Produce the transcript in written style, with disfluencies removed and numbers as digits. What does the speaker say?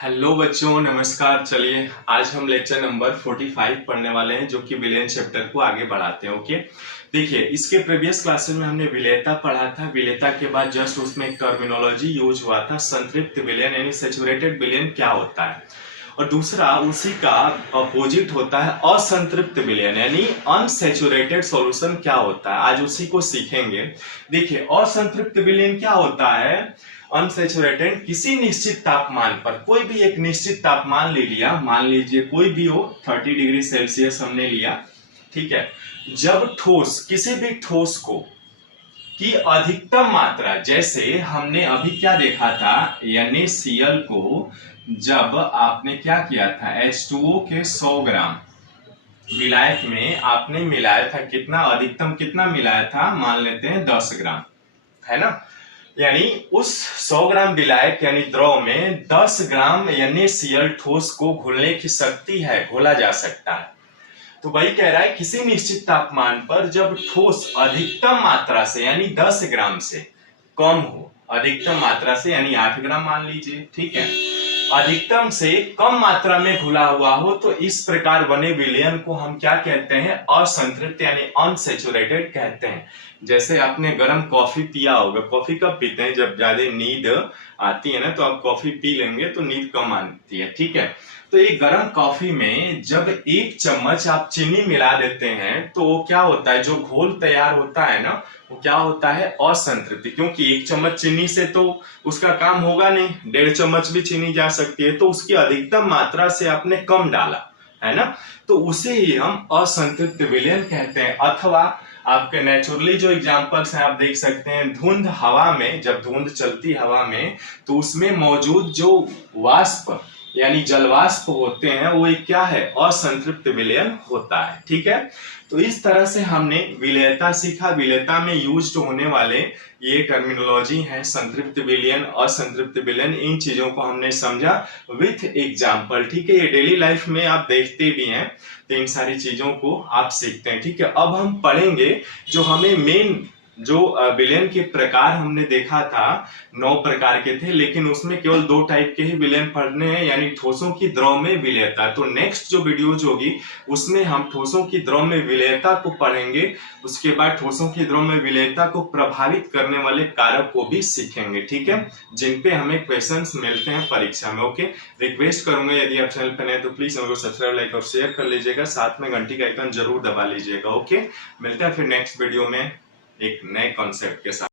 Hello बच्चों, नमस्कार। चलिए आज हम लेक्चर नंबर 45 पढ़ने वाले हैं, जो कि विलयन चैप्टर को आगे बढ़ाते हैं। ओके, देखिए इसके प्रीवियस क्लासेस में हमने विलेयता पढ़ा था। विलेयता के बाद जस्ट उसमें एक टर्मिनोलॉजी यूज हुआ था, संतृप्त विलयन यानी सैचुरेटेड विलयन क्या होता है, और दूसरा उसी का अपोजिट होता है असंतृप्त विलयन यानी अनसैचुरेटेड सॉल्यूशन क्या होता है। आज उसी को सीखेंगे। देखिए असंतृप्त विलयन क्या होता है। अनसैचुरेटेड किसी निश्चित तापमान पर, कोई भी एक निश्चित तापमान ले लिया, मान लीजिए कोई भी हो, 30 डिग्री सेल्सियस हमने लिया, ठीक है। जब ठोस, किसी भी ठोस को की अधिकतम मात्रा, जैसे हमने अभी क्या देखा था, NaCl को जब आपने क्या किया था, H2O के 100 ग्राम विलायक में आपने मिलाया था, कितना अधिकतम कितना मिलाया था, मान लेते हैं 10 ग्राम, है ना। यानी उस 100 ग्राम विलायक यानी द्रव में 10 ग्राम NaCl ठोस को घुलने की शक्ति है, घोला जा सकता है। तो वही कह रहा है किसी निश्चित तापमान पर जब ठोस अधिकतम मात्रा से यानी 10 ग्राम से कम हो, अधिकतम मात्रा से यानी 8 ग्राम मान लीजिए, ठीक है, अधिकतम से कम मात्रा में घुला हुआ हो, तो इस प्रकार बने विलयन को हम क्या कहते हैं, असंतृप्त यानी अनसैचुरेटेड कहते हैं। जैसे आपने गर्म कॉफी पिया होगा, कॉफी कब पीते हैं, जब ज्यादा नींद आती है ना, तो आप कॉफी पी लेंगे तो नींद कम आती है, ठीक है। तो एक गर्म कॉफी में जब 1 चम्मच आप चीनी मिला देते हैं, तो वो क्या होता है, जो घोल तैयार होता है ना, वो क्या होता है, असंतृप्त। क्योंकि 1 चम्मच चीनी से तो उसका काम होगा नहीं, 1.5 चम्मच भी चीनी जा सकती है, तो उसकी अधिकतम मात्रा से आपने कम डाला, है ना, तो उसे ही हम असंतृप्त विलयन कहते हैं। अथवा आपके नेचुरली जो एग्जांपल्स हैं आप देख सकते हैं, धुंध हवा में, जब धुंध चलती हवा में, तो उसमें मौजूद जो वाष्प यानी जलवाष्प होते हैं, वो एक क्या है, असंतृप्त विलयन होता है, ठीक है। तो इस तरह से हमने विलेयता सीखा। विलेयता में यूज होने वाले ये टर्मिनोलॉजी है, संतृप्त विलयन, असंतृप्त विलयन, इन चीजों को हमने समझा विथ एग्जाम्पल, ठीक है। ये डेली लाइफ में आप देखते भी हैं, तो इन सारी चीजों को आप सीखते हैं, ठीक है। अब हम पढ़ेंगे जो हमें मेन जो विलयन के प्रकार हमने देखा था, 9 प्रकार के थे, लेकिन उसमें केवल 2 टाइप के ही विलयन पढ़ने हैं, यानी ठोसों की द्रव में विलेयता। तो नेक्स्ट जो वीडियोज होगी उसमें हम ठोसों की द्रव में विलेयता को पढ़ेंगे, उसके बाद ठोसों की द्रव में विलेयता को प्रभावित करने वाले कारक को भी सीखेंगे, ठीक है, जिन पे हमें क्वेश्चंस मिलते हैं परीक्षा में। ओके, रिक्वेस्ट करूंगा यदि आप चैनल पर नए तो प्लीज हमको सब्सक्राइब, लाइक और शेयर कर लीजिएगा, साथ में घंटी का आइकन जरूर दबा लीजिएगा। ओके, मिलते हैं फिर नेक्स्ट वीडियो में एक नए कॉन्सेप्ट के साथ।